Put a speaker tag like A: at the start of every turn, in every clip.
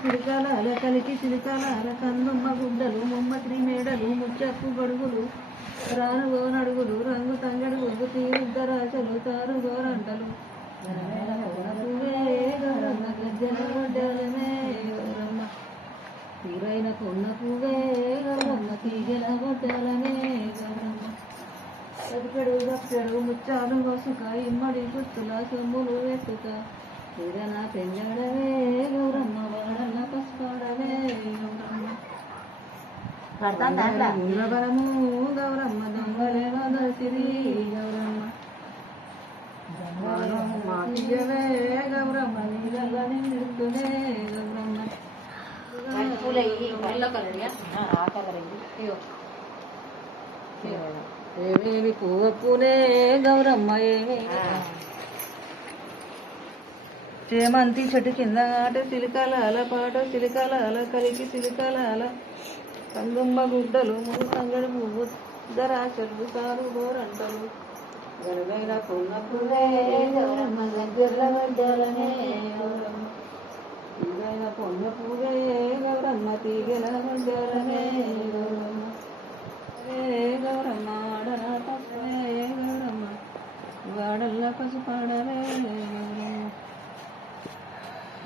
A: సిరికాల అల సిరికాల గుడ్డలు ముమ్మత్రి మేడలు ముచ్చక్కు గడుగులు రాను గోనడుగులు రంగు తంగడు గొంగు తీరుద్దరాచలు తారు గోరంటలు తీరైన కొన్న పువ్వే గౌరమ్మ తీగల గొడ్డలనే గౌరమ్మ ఎదుకడు గప్పెడు ముచ్చాలు వసుక ఇమ్మడి గుత్తుల సొమ్ములు వెతుక తీరన పెంజడవే గౌరమ్మ వాడల పసుపాడవే గౌరమ్మ గౌరమ్మ దొంగలే వదసిరి గౌరమ్మ. మాటియవే గౌరమ్మ నీళ్ళ నిండుకునే గౌరమ్మ. ఏమేమి పువ్వప్పునే గౌరమ్మ ఏమేమి చేమంతి చెట్టు కింద ఆట సిలికాల అల పాట సిలికాల అల కలికి సిలికాల అల. కందుమ్మ గుడ్డలు మూడు సంగడి పువ్వు దరాచలు సారు గోరంటలు. గనుగైన పున్నప్పులే గౌరమ్మ దగ్గర గడ్డలనే గౌరమ్మ తీగైన పొన్న పువ్వే గౌరమ్మ తీగల గడ్డలనే గౌరమ్మ గౌరమ్మ ఆడల పసుపే గౌరమ్మ వాడల్ల పసుపాడలే గౌరమ్మ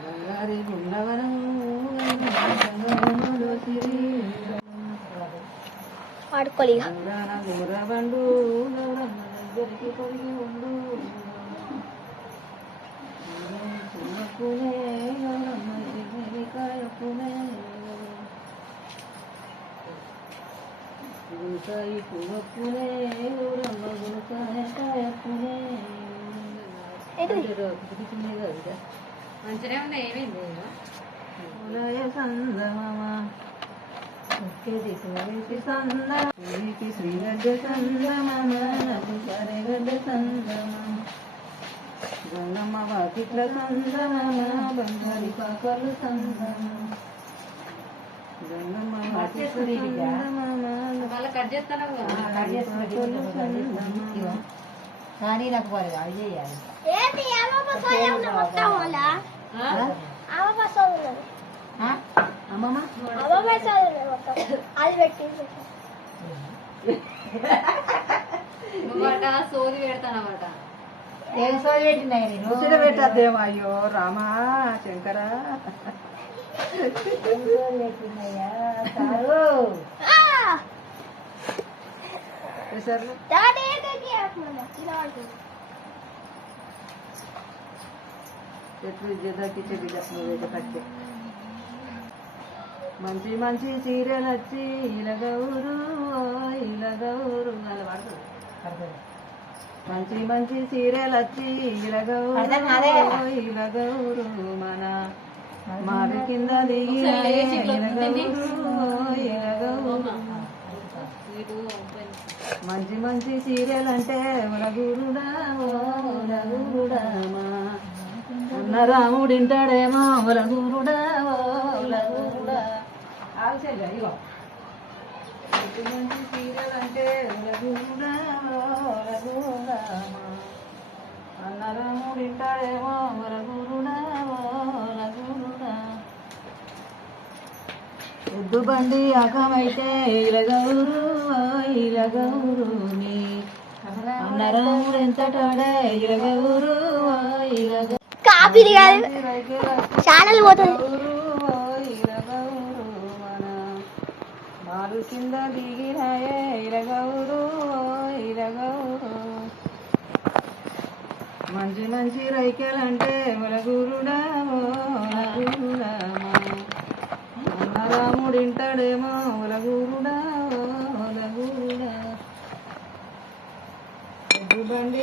A: బంగారి గుండవరం గంగమ్మలో సిరి
B: వాడుకోవాలి ఇక.
A: గంగాన గుమరబండు గౌరమ్మ దగ్గరికి పొడిగి గౌరమ్మ గుణకాయ
C: మంచిగా ఉన్నాయి ఏమైంది
A: సందమకి సరిగడ్డ వాకిట్ల బంగారి పాకలు వాకిట్ల
C: కట్ చేస్తాను కానీ నాకు మరి అది చేయాలి
B: అమ్మమ్మ అది పెట్టి
C: సోది పెడతానమాట
D: ఏం సోది పెట్టినాయి నేను
A: ముసిడ పెట్టద్దేమో అయ్యో రామా శంకర
D: పెట్టినాయా
B: డాడీ ఇలా
A: చెట్లు బిడ్డ కట్టే మంచి మంచి చీరలు వచ్చి ఇలగౌరు ఇలగౌరు అలా పడుతుంది మంచి మంచి చీరలు వచ్చి ఇలగౌరు. ఇలగౌరు మన మావి కింద దిగి ఇలగౌరు మంచి మంచి సీరియల్ అంటే ఉలగూరుడా ఓ ఉలగూరుడా మా అన్న రాముడు ఇంటాడేమో ఉలగూరుడా ఓ మంచి మంచి సీరియల్ అంటే ఉలగూరుడా ఓ ఉలగూరుడా మా. అన్న రాముడు ఇంటాడేమో ఉలగూరుడా ఓ ఉలగూరుడా ఎద్దు బండి అకమైతే ఇలగౌరు ఇలగౌరు నీ అన్నరాముడు ఎంతటాడే ఇలగౌరు
B: కాదు. ఛానల్ పోతుంది.
A: మన మాలు కింద దిగినాయే ఇలగౌరు ఇలగౌరు. మంచి మంచి రైకెలంటే మొలగూరుడా మొలగూరుడా. రాముడు ఇంటాడేమో ఒలగూరుడా ఒలగూరుడా ఎద్దు బండి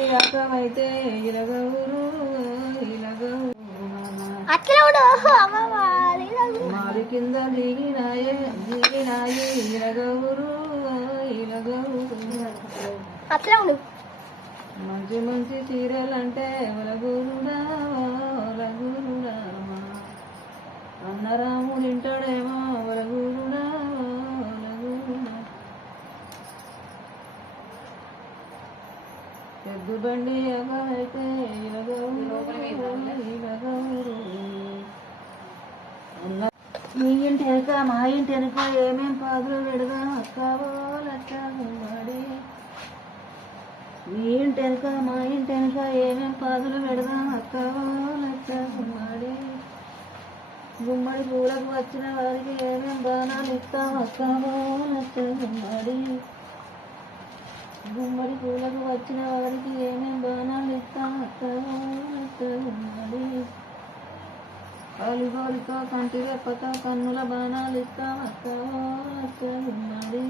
A: ఇలగౌరు ఇలగౌరు. మారి కింద దిగినాయే దిగినాయి ఇలగౌరు ఇలగౌరు
B: అట్లా ఉండు.
A: మంచి మంచి చీరలు అంటే ఒలగూరుడా ఒలగూరుడా అన్నరాము ఇంటాడేమో ఒలగూరుడా ఒలగూరుడా బండి ఎవరైతే మీ ఇంటి వెనక మా ఇంటి వెనక ఏమేం పాదులు పెడదాం అక్కవో లచ్చ మీ ఇంటి వెనక మా ఇంటి వెనక ఏమేం పాదులు పెడదాం అక్కవో లచ్చ గుమ్మడి పూలకు వచ్చిన వారికి ఏమేం బాణాలు ఇస్తాం గుమ్మడి గుమ్మడి పూలకు వచ్చిన వారికి ఏమేం బాణాలు ఇస్తాం గుమ్మడి అలిగోలితో కంటి రెప్పతో కన్నుల బాణాలు ఇస్తాం అక్కవో లచ్చ గుమ్మడి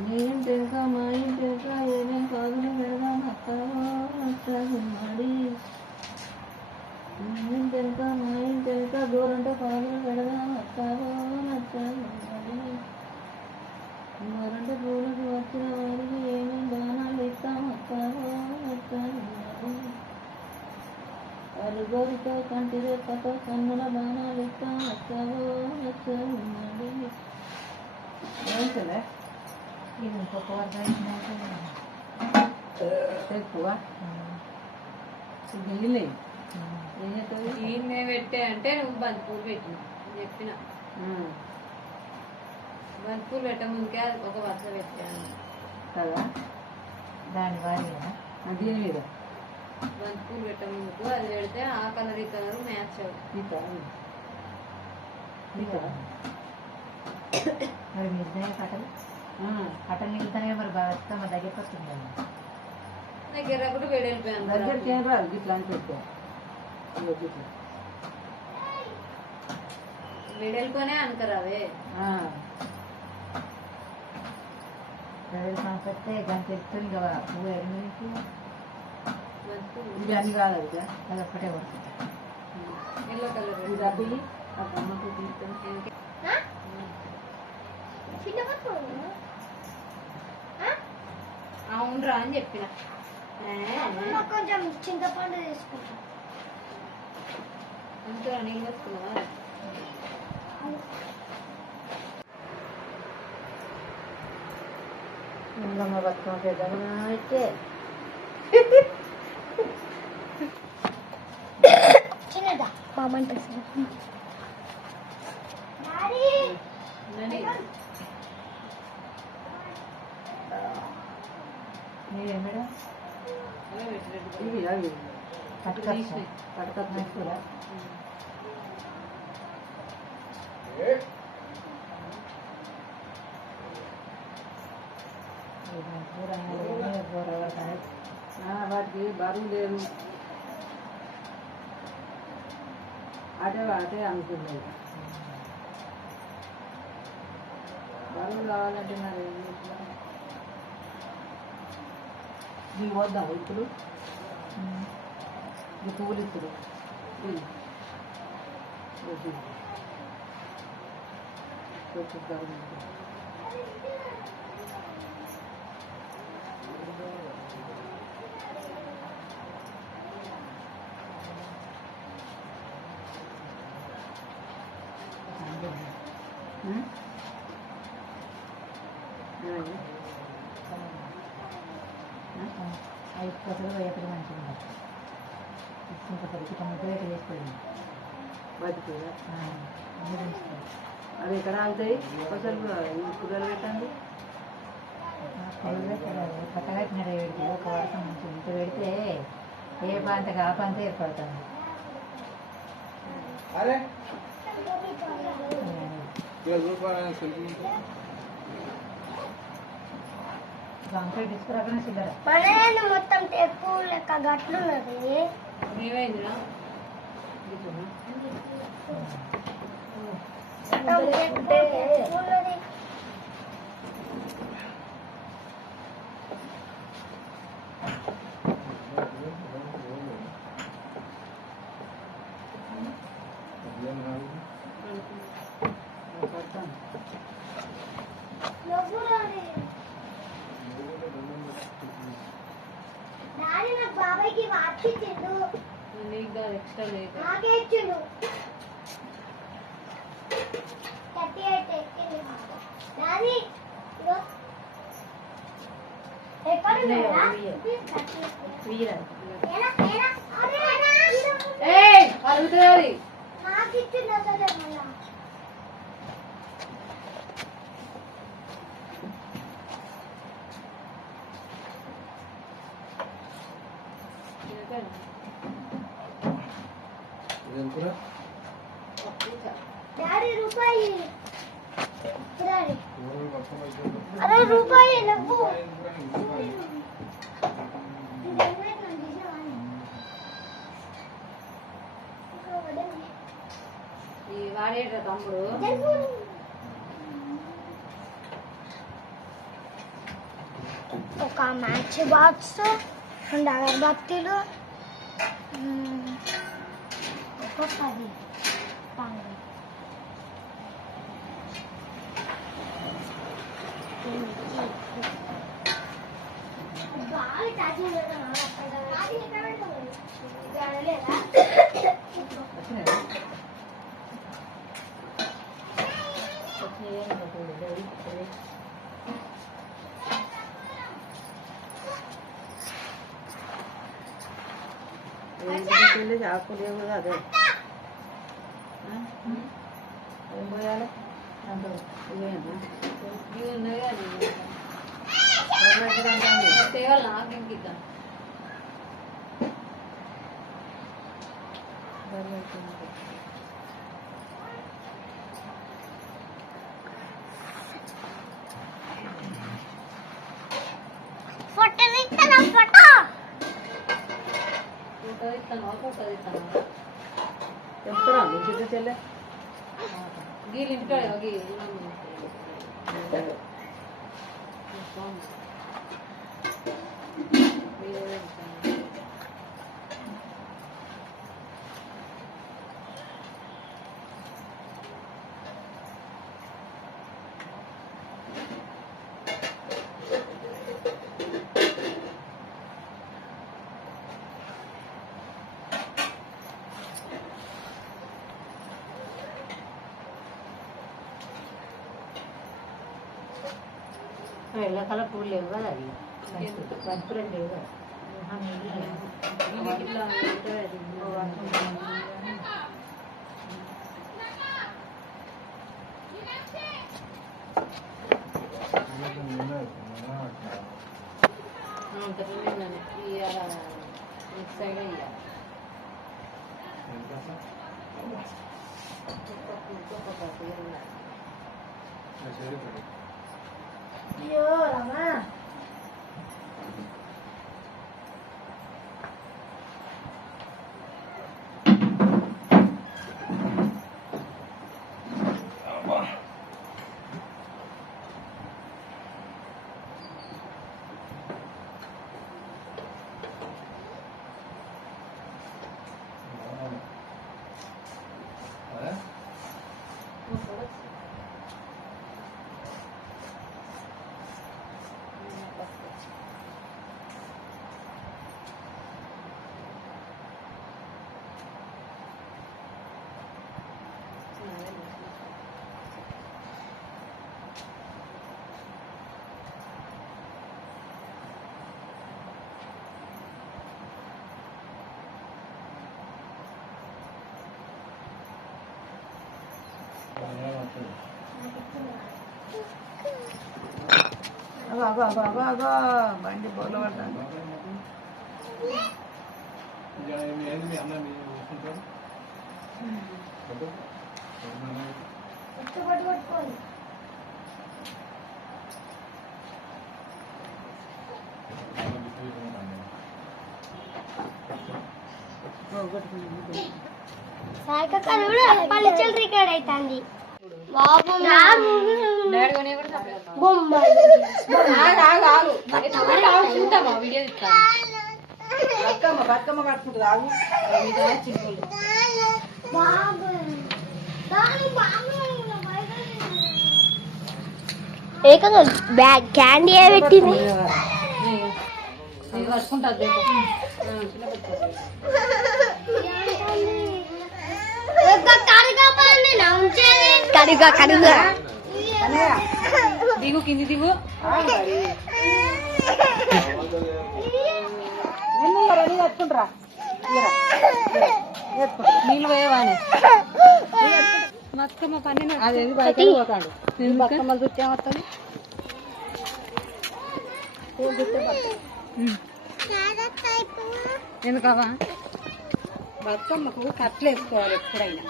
A: నీ ఇంటెనక మా ఇంటెనక ఏమేం కాదులు పెడదాం గుమ్మడి నీ ఇంటెనక మా ఇంటెనక గోరంట కాదులు పెడదాం అక్కవో లచ్చ గుమ్మడి గోరంట పూలకు వచ్చిన వారికి ఏమేం దానాలు ఇస్తాం అక్కవో లచ్చ గుమ్మడి అలుగోరితో కంటి రెప్పతో కన్నుల బాణాలు ఇస్తాం అక్కవో
C: ఈయన పెట్టే అంటే నువ్వు బంతిపూలు పెట్టిన చెప్పిన. బంతిపూలు పెట్ట ముందుకే అది ఒక వరుస పెట్టాను
A: కదా?
D: దాని వారి
A: దీని మీద
C: బంతిపూలు పెట్ట ముందుకు అది పెడితే ఆ కలర్ ఈ కలర్ మ్యాచ్ అవుతుంది
D: మరి నిజమే కట్టలు? కట్టలు నిలుతానే మరి బతుకమ్మ దగ్గరికి వస్తుంది.
C: దగ్గర కూడా వెళ్ళిపోయాను
A: దగ్గరికి ఏం రాదు గిట్లా అని పెట్టా. ఇగో గిట్లా
C: వెడల్పోనే అనుకరావే.
D: కదా పువ్వు
A: ఇది అన్ని కాదు అది
D: ఒక్కటే వస్తుంది
C: ఎల్లో కలర్
A: ఇది అబ్బి ఆ బొమ్మకు
C: అవునరా అని చెప్పిన.
B: కొంచెం చింతపండు తీసుకుంటాం.
C: అంతా నీళ్ళు వస్తున్నావా
A: ఇంకమ్మ బతుకమ్మ పెద్దగా అయితే
B: చిన్నదా?
D: మీరేం మేడం
A: ఇవి అవి
D: పట్టుకొస్తా
A: పడకత్తు
D: కూడా కూర కూర
A: ఆ, వాటికి బరువు లేదు అటే అటే అనుకున్నాయి బరువు కావాలంటే మరి ఏం చేస్తాం? నీకు వద్దాం ఇప్పుడు ఈ పువ్వులు ఇప్పుడు ఇవి. వద్దు. కొంచెం బరువు ఉంది. ఉం? ఏమైంది?
D: ఐదు పసలు వేయకూడదు మంచిగా ఉంటుంది తీసుకుంటారు ఇక చేసుకోండి
A: బతికిందా?
D: అన్నీ తీసుకోండి
A: అవి ఎక్కడ ఆగుతాయి? అసలు కూరలు పెట్టండి.
D: కొత్తగా పెట్టిన వేడికి ఒక వాడకం మంచిగా ఇంత పెడితే ఏ బాంతగా ఆ బాంత ఏర్పడుతుంది?
B: మొత్తం టెప్పు లెక్క గట్లున్నది.
C: ఏమైందిరా
B: మొత్తం టెప్పు టెప్పు ఉన్నది
A: పడతాను
B: నువ్వు రాని. డాడీ నాకు బాబాయ్కి వాచ్ ఇచ్చిండు
C: నీకు కాదు ఎక్స్ట్రా లేదు
B: నాకే ఇచ్చిండు థర్టీ ఎయిట్ ఎక్కింది డాడీ ఇగో. ఎక్కడ ఉన్నాడా? ఏనా, ఏనా? అరే, ఏనా?
C: ఏయ్ అడుగుతుంది
B: నాకు
E: నాకు ఇచ్చిందా సరే మళ్ళా
C: తమ్ముడు.
E: ఒక మ్యాచ్ బాక్స్ రెండు అగరబత్తీలు ఒక పది పండ్లు. బాగా ఛార్జింగ్ పెట్టాను. ఛార్జింగ్ ఎక్కడ పెట్టాను? ఇక్కడ లేదా?
D: వచ్చినాయా? వచ్చినాయా? ఇంకా లేదు. లేదు.
A: ఆకులేవు అదే ఏం చెప్తారా మీ చిట్టు చెల్లె
C: గీలు ఇంటికాడ గీ
A: ఎల్ల కలర్ పూలు లేవు కదా అవి
D: బంతి రెండు లేవు కదా. ఆహా, నీళ్ళు లేవు.
C: ఇట్లా ఉంటుంది
A: బండి బోర్ల పడ్డాను
E: పట్టు పట్టుకోండి సాయికక్కలు కూడా
A: బతుకమ్మ బతుకమ్మ కట్టుకుంటుంది ఆగు.
E: ఏకంగా బ్యాగ్ క్యాండీ పెట్టింది?
C: చిన్న
E: కడుగా కడుగా.
C: దిగు కింది దిగు.
A: కట్టుకుంటారా
C: నీళ్ళు పోయేవానే
F: బతుకమ్మ పని
G: అదేది బయట పోతాడు? ఈ బతుకమ్మలు చుట్టే వస్తుంది
F: ఎందుకవా
G: బతుకమ్మకు కట్లు వేసుకోవాలి ఎప్పుడైనా.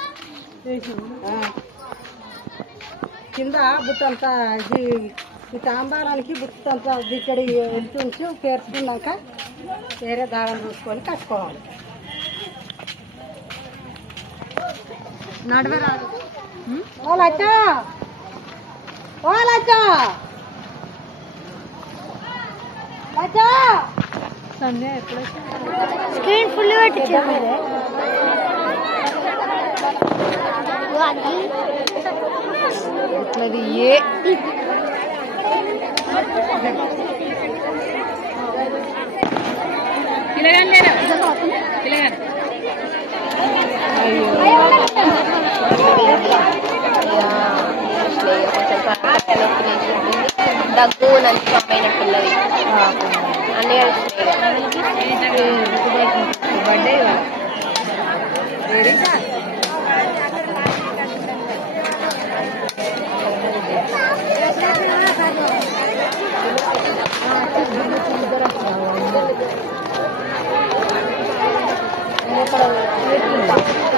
G: కింద బుట్టంతా ఇది ఈ తాంబారానికి బుట్టంతా ఇక్కడ వెళ్తుంచి పేర్చుకున్నాక వేరే దారం చూసుకొని కట్టుకోవాలి.
F: నడవరాదు
G: ఓ లచ్చ ఓ లచ్చ లచ్చ
F: సంధ్య ఎప్పుడు
B: స్క్రీన్ ఫుల్ పెట్టించాము
F: అది ఏ?
B: దగ్గు నంచి అమ్మైన పిల్లవి అన్నీ
F: బర్త్డే
B: 好了，确定一。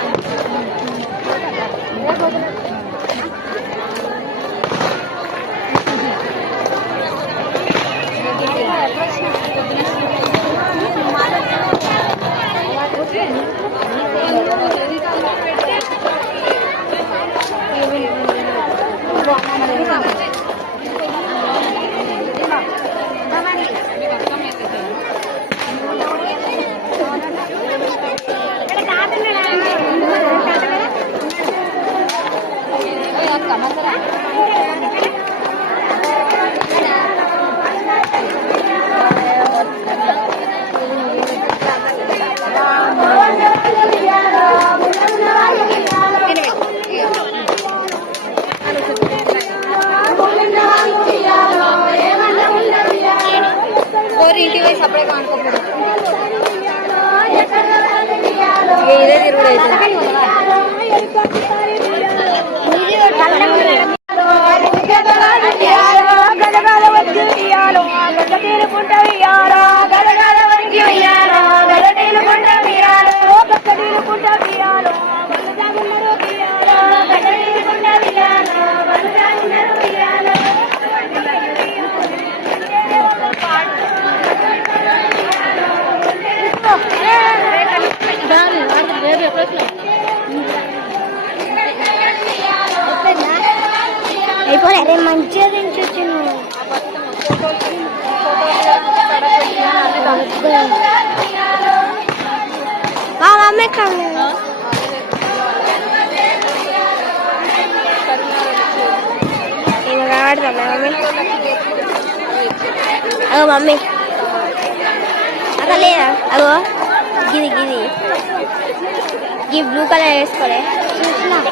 B: కలర్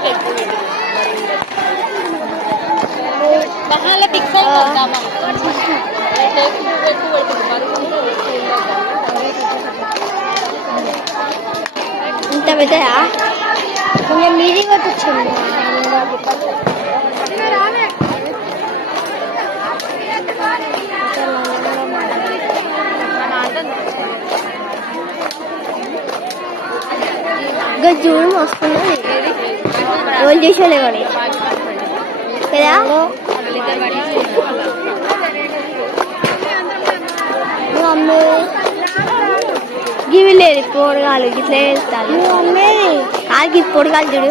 B: వేసుకోలే
F: బహాల ఫిక్స్ అయిపోద్దామా
B: ఇంత పెద్దదా కొంచెం మీది కొట్టించండి ఇంకా జూన్ వస్తున్నది రోల్ చేసేలే కానీ కదా? మమ్మీ గివి లేదు పొడగాలు ఇట్లా వేస్తారు మమ్మీ కాకి పొడగాలు చూడు.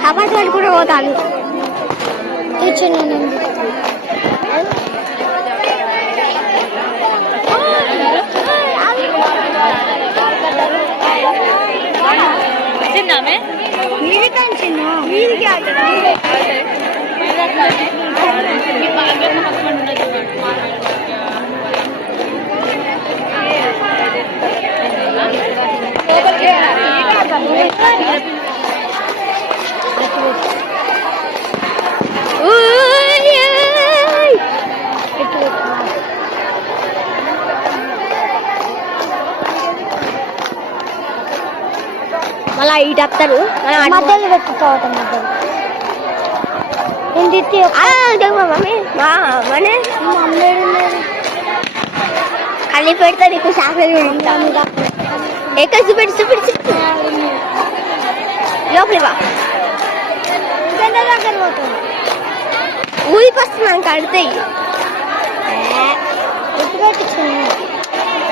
B: టపాస్ కూడా పోతాను తెచ్చాను మళ్ళీ ఇటు వస్తారు పెట్టుకోవటం. మధ్యలో నేను తిత్తి మమ్మీ మనే పెడతా నీకు శాఖలు ఎక్కడ చూపెట్టి చూపెట్టి చూపెట్టి లోపలి వా ఊరికి వస్తున్నాను కడితే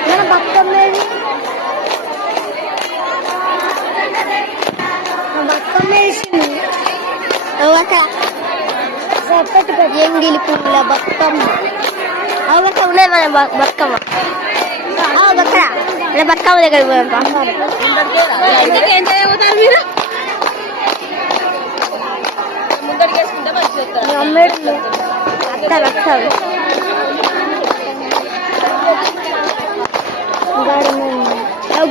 B: మన బతుకమ్మ బతుకమ్మ వేసింది అక్కడ ఎంగిలి పువ్వుల బతుకమ్మ అవి అక్కడ ఉన్నది మన బతుకమ్మ అక్కడ మన బతుకమ్మ దగ్గర అత్తారు అత్తారు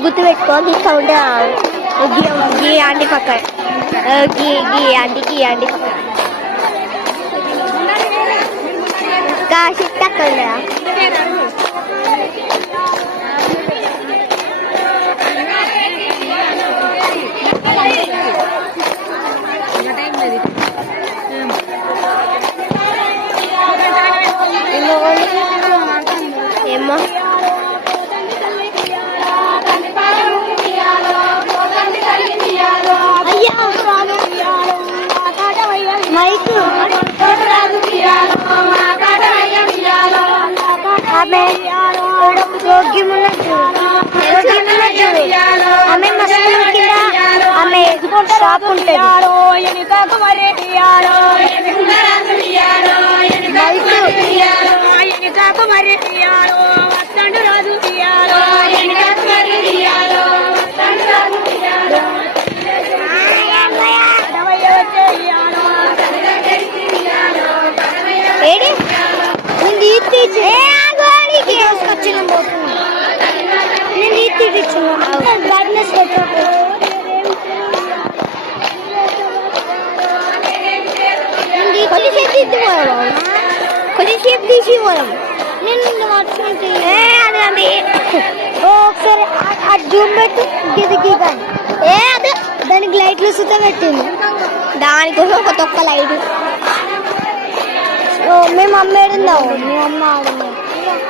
B: గుర్తు పెట్టుకో గీ ఉంటే గీ గీ ఆంటీ పక్కన. ఆ, గీ గీ ఆంటీ గీ ఆంటీ పక్కన. కాశీ అక్కడ ఉండదా రోగ్యమున్నట్టు ఆమె మస్తు కింద ఆమె షాప్ ఉంటుంది.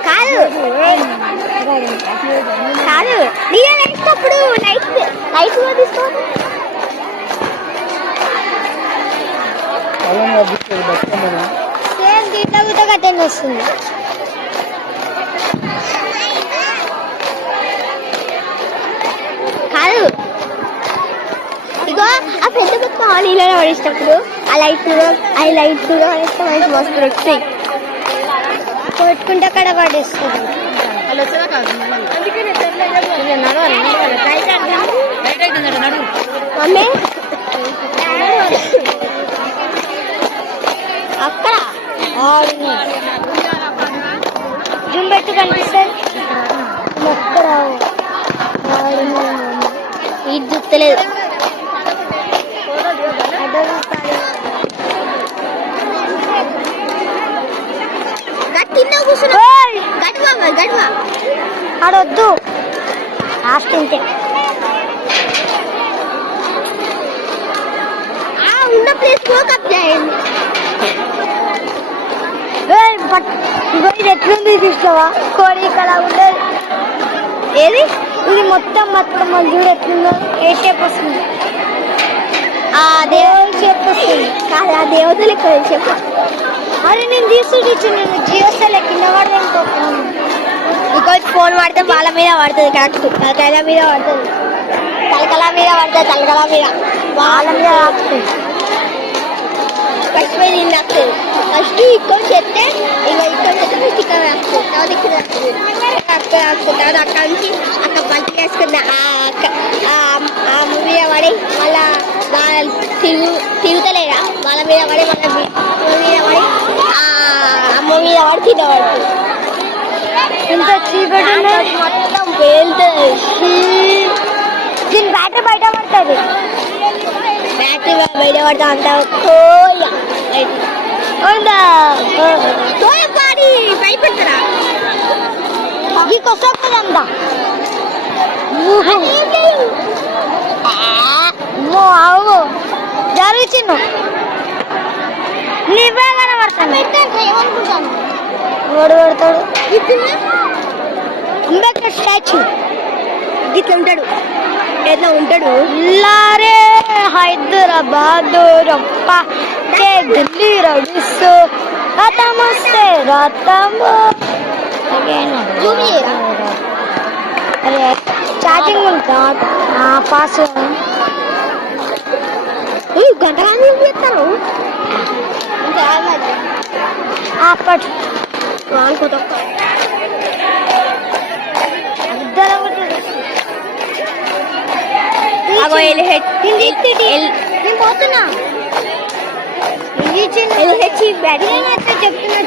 B: కాదు. కాదు. నీళ్ళ వేసినప్పుడు లైట్ లైట్ తీసుకోవాలి సేమ్ వస్తుంది కాదు. ఇగో ఆ పెద్ద పెద్ద నీళ్ళలో పడేసినప్పుడు ఆ లైట్ కూడా ఆ లైట్ కూడా పడేస్తే మస్తు వస్తాయి కొట్టుకుంటే అక్కడ పడేస్తుంది. మమ్మీ? అక్కడ జూమ్ పెట్టు కనిపిస్తుంది? అక్కడ ఇది చూస్తలేదు ఆడొద్దు. లాస్ట్ ఇంతే. ఆ ఉన్న ప్లేస్ కూడా కప్ చేయండి. ఇగో ఇది ఎట్లుంది తీసుకోవా కోడి ఇక్కడ ఉండదు. ఏది? ఇది మొత్తం మొత్తం చూడు ఎట్లుందో ఏ షేప్ వస్తుంది? ఆ దేవుడి షేప్ వస్తుంది? కాదు ఆ దేవతలు ఇక్కడ షేప్ అరే నేను తీసుకొచ్చి నేను జియో సెల్ కింద పడదాం ఇంకో ఫోన్ పడితే వాళ్ళ మీద పడుతుంది కరెక్ట్ తలకాయల మీద పడుతుంది. తలకల మీద పడుతుంది తలకల మీద. వాళ్ళ మీద రాస్తుంది ఫస్ట్ పోయి నేను రాస్తుంది ఫస్ట్ ఇక్కడ చెప్తే ఇక ఇక్కడ చెప్తే ఫస్ట్ ఇక్కడ రాస్తుంది తర్వాత ఇక్కడ రాస్తుంది అక్కడ రాస్తుంది తర్వాత అక్కడ నుంచి అక్కడ బంతి వేసుకుంది. ఆ మూవీ పడి మళ్ళీ తిరుగు తిరుగుతలేరా వాళ్ళ మీద పడి వాళ్ళ పడుతుంది ఇంత చీకటి మొత్తం. పేలుతుంది దీని బ్యాటరీ బయట పడుతుంది. బ్యాటరీ బయట పడతా అంత కోయ కోయ పాడి భయపెడతారా నీకు వస్తుందంతా అమ్మో అవు జరుగు చిన్న నువ్వే కనబడతాను ఓడి పెడతాడు. అంబేద్కర్ స్టాచ్యూ. ఇట్లా ఉంటాడు. ఎట్లా ఉంటాడు? లారే హైదరాబాద్ రప్ప. ఢిల్లీ రడిసు. అరే ఛార్జింగ్ ఉంటా పాస్ గంట కానీ చేస్తాను అప్పటి పోతున్నా. ఎల్హెచ్ బ్యాటరీ చెప్తున్నా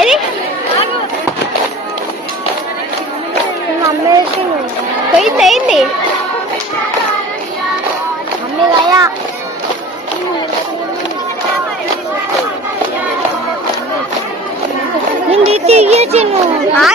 B: ఏది? పోయింది అయింది গিয়েছিল আর